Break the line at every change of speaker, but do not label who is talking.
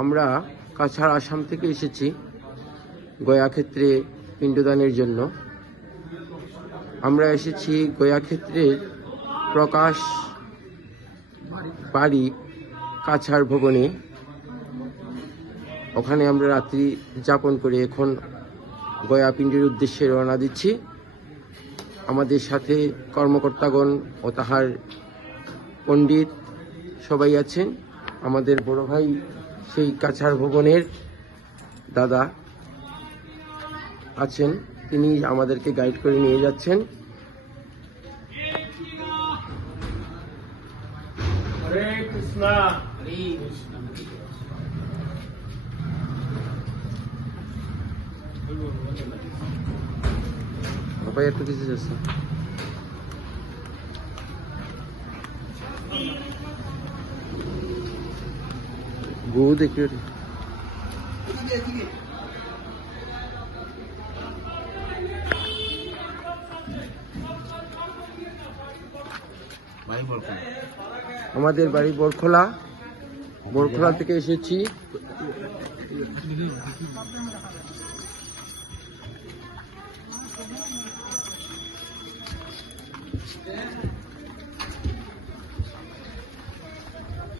আমরা কাছাড় আসাম থেকে এসেছি গয়া ক্ষেত্রে পিণ্ডদানের জন্য। আমরা এসেছি গয়া ক্ষেত্রের প্রকাশ বাড়ি কাছাড় ভবনে। ওখানে আমরা রাত্রি যাপন করে এখন গয়া পিণ্ডের উদ্দেশ্যে রওনা দিচ্ছি। আমাদের সাথে কর্মকর্তাগণ ও তাহার পণ্ডিত সবাই আছেন। আমাদের বড় ভাই সেই কাছাড় ভবনের দাদা আছেন। তিনি আমাদেরকে গাইড করে নিয়ে যাচ্ছেন।
হরে কৃষ্ণা।
কিছু যাচ্ছে বউ দেখি আমাদের বাড়ি বরখোলা। বরখোলা থেকে এসেছি।